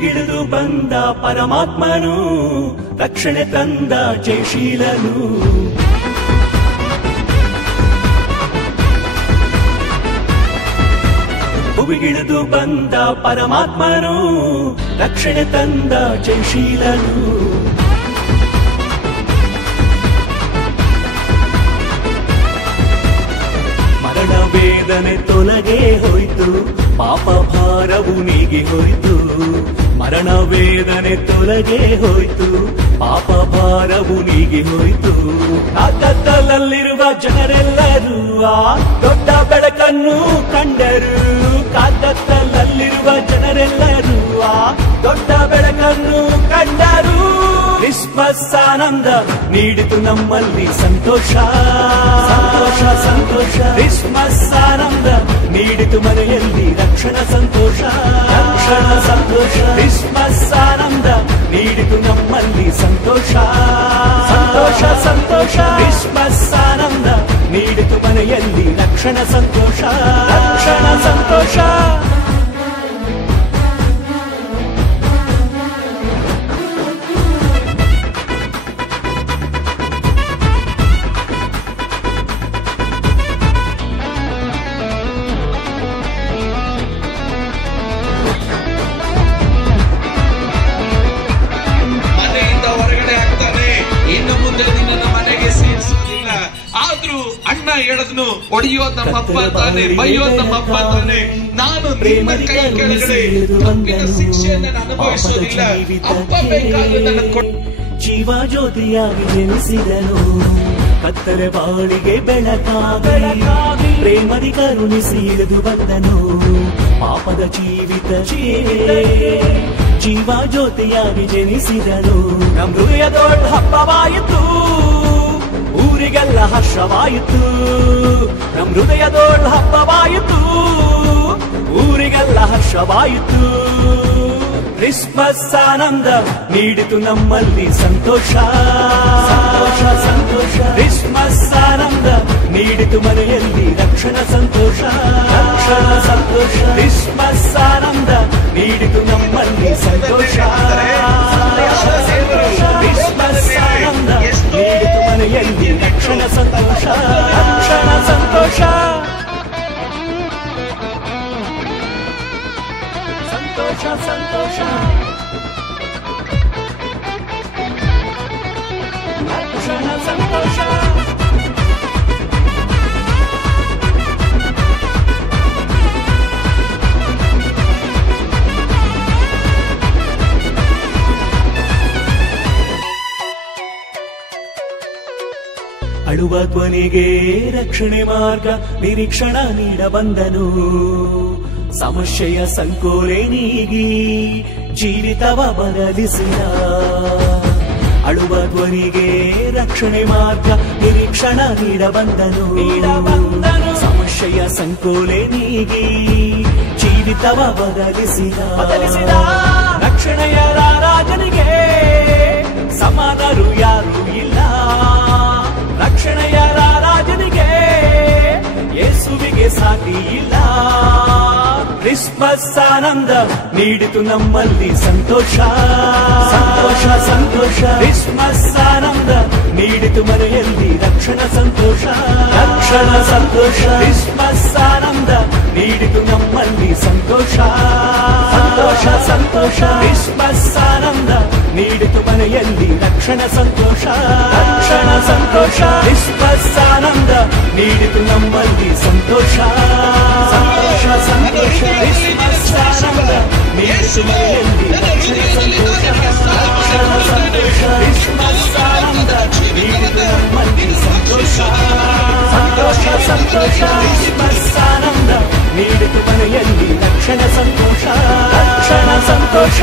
ಭುವಿಗಿಳಿದು ಬಂದ ಪರಮಾತ್ಮನು ರಕ್ಷಣೆ ತಂದ ಜಯಶೀಲನು. ಭುವಿಗಿಳಿದು ಬಂದ ಪರಮಾತ್ಮನು ರಕ್ಷಣೆ ತಂದ ಜಯಶೀಲನು. ಮರಣ ವೇದನೆ ತೊಲಗೆ ಹೋಯ್ತು, ಪಾಪ ಭಾರವು ನೀಗಿ ಹೋಯ್ತು. ಮರಣ ವೇದನೆ ತೊಲಗೆ ಹೋಯ್ತು, ಪಾಪ ಭಾರವು ನೀಗಿ ಹೋಯ್ತು. ಕಾಕತ್ತಲಲ್ಲಿರುವ ಜನರೆಲ್ಲರೂ ಆ ದೊಡ್ಡ ಬೆಳಕನ್ನು ಕಂಡರು. ಕಾಕತ್ತಲಲ್ಲಿರುವ ಜನರೆಲ್ಲರೂ ಆ ದೊಡ್ಡ ಬೆಳಕನ್ನು ಕಂಡರು. ಕ್ರಿಸ್ಮಸ್ ಆನಂದ ನೀಡಿತು ನಮ್ಮಲ್ಲಿ ಸಂತೋಷ, ಸಂತೋಷ ಸಂತೋಷ. ಕ್ರಿಸ್ಮಸ್ ಆನಂದ ನೀಡಿತು ಮನೆಯಲ್ಲಿ ರಕ್ಷಣಾ ಸಂತೋಷ, ರಕ್ಷಣಾ ಸಂತೋಷ. ಕ್ರಿಸ್ಮಸ್ ಆನಂದ ನೀಡಿತು ನಮ್ಮಲ್ಲಿ ಸಂತೋಷ, ಸಂತೋಷ ಸಂತೋಷ. ಕ್ರಿಸ್ಮಸ್ ಆನಂದ ನೀಡಿತು ಮನೆಯಲ್ಲಿ ರಕ್ಷಣಾ ಸಂತೋಷ, ರಕ್ಷಣಾ ಸಂತೋಷ. ಅಣ್ಣ ಹೇಳದ್ನು, ಹೊಡೆಯೋದ್ ನಮ್ಮಪ್ಪ ತಾನೆ, ಬೈಯೋದ್ ನಮ್ಮಪ್ಪ ತಾನೆ. ನಾನು ನಿಮ್ಮ ಕೈ ಕೆಳಗಡೆ ತಪ್ಪಿನ ಶಿಕ್ಷೆಯನ್ನು ಅನುಭವಿಸೋದಿಲ್ಲ. ಅಪ್ಪ ಬೇಕಾದ್ರೆ ನನಗೆ ಕೊಟ್ಟು ಜೀವ ಜ್ಯೋತಿಯಾಗಿ ಜನಿಸಿದನು. ಕತ್ತಲೆ ಬಾಳಿಗೆ ಬೆಳಕಾಗಿ ಪ್ರೇಮದಿ ಕರುಣಿಸಿ ಇಳಿದು ಬಂದನು. ಪಾಪದ ಜೀವಿತ ಜೀವ ಜ್ಯೋತಿಯಾಗಿ ಜನಿಸಿದನು. ನಮ್ಮ ಹೃದಯದೊಡ್ಡ ಹಬ್ಬವಾಯಿತು, ಊರಿಗೆಲ್ಲ ಹರ್ಷವಾಯಿತು. ನಮ್ಮ ಹೃದಯದೊಡ್ಡ ಹಬ್ಬವಾಯಿತು, ಊರಿಗೆಲ್ಲ ಹರ್ಷವಾಯಿತು. ಕ್ರಿಸ್ಮಸ್ ಆನಂದ ನೀಡಿತು ನಮ್ಮಲ್ಲಿ ಸಂತೋಷ, ಸಂತೋಷ ಸಂತೋಷ. ಕ್ರಿಸ್ಮಸ್ ಆನಂದ ನೀಡಿತು ಮನೆಯಲ್ಲಿ ರಕ್ಷಣಾ ಸಂತೋಷ, ರಕ್ಷಣಾ ಸಂತೋಷ. ಕ್ರಿಸ್ಮಸ್ ಆನಂದ ನೀಡಿತು ನಮ್ಮಲ್ಲಿ ಸಂತೋಷ, ಕ್ರಿಸ್ಮಸ್ ಆನಂದ ನೀಡಿತು ಮನೆಯಲ್ಲಿ ರಕ್ಷಣಾ ಸಂತೋಷ, ರಕ್ಷಣಾ ಸಂತೋಷ. ಸಂತೋಷ ಸಂತೋಷ. ರಕ್ಷಣಾ ಸಂತೋಷ. ಅಳುವ ಧ್ವನಿಗೆ ರಕ್ಷಣೆ ಮಾರ್ಗ ನಿರೀಕ್ಷಣ ನೀಡ ಬಂದನು. ಸಮಸ್ಯೆಯ ಸಂಕೋಲೆ ನೀಗಿ ಜೀವಿತವ ಬದಲಿಸಿದ. ಅಳುವ ಧ್ವನಿಗೆ ರಕ್ಷಣೆ ಮಾರ್ಗ ನಿರೀಕ್ಷಣ ನೀಡ ಬಂದನು. ಸಮಸ್ಯೆಯ ಸಂಕೋಲೆ ನೀಗಿ ಜೀವಿತವ ಬದಲಿಸಿದ. ರಕ್ಷಣೆಯ ರಾಜನಿಗೆ ಸಮಾನರು ಯಾರು ಇಲ್ಲ. ರಕ್ಷಣೆಯ ರಾಜನಿಗೆ ಯೇಸುವಿಗೆ ಸಾಟಿ ಇಲ್ಲ. ಕ್ರಿಸ್ಮಸ್ ಆನಂದ ನೀಡಿತು ನಮ್ಮಲ್ಲಿ ಸಂತೋಷ, ಸಂತೋಷ ಸಂತೋಷ. ಕ್ರಿಸ್ಮಸ್ ಆನಂದ ನೀಡಿತು ಮನೆಯಲ್ಲಿ ರಕ್ಷಣಾ ಸಂತೋಷ, ರಕ್ಷಣಾ ಸಂತೋಷ. ಕ್ರಿಸ್ಮಸ್ ಆನಂದ ನೀಡಿತು ನಮ್ಮಲ್ಲಿ ಸಂತೋಷ, ಸಂತೋಷ ಸಂತೋಷ. ಕ್ರಿಸ್ಮಸ್ ಆನಂದ ನೀಡಿತು ಮನೆಯಲ್ಲಿ ರಕ್ಷಣಾ ಸಂತೋಷ, ರಕ್ಷಣಾ ಸಂತೋಷ. ಕ್ರಿಸ್ಮಸ್ ಆನಂದ ನೀಡಿತು ನಮ್ಮಲ್ಲಿ ಸಂತೋಷ, ಸಂತೋಷ ಸಂತೋಷ. ಕ್ರಿಸ್ಮಸ್ ಆನಂದ ನೀಡಿತು ಮನೆಯಲ್ಲಿ ರಕ್ಷಣಾ ಸಂತೋಷ, ರಕ್ಷಣಾ ಸಂತೋಷ. ಕ್ರಿಸ್ಮಸ್ ಆನಂದ ನೀಡಿತು ನಮ್ಮಲ್ಲಿ ಸಂತೋಷ, ಸಂತೋಷ ಸಂತೋಷ. ಕ್ರಿಸ್ಮಸ್ ಆನಂದ ನೀಡಿತು ಮನೆಯಲ್ಲಿ ರಕ್ಷಣಾ ಸಂತೋಷ, ರಕ್ಷಣಾ ಸಂತೋಷ.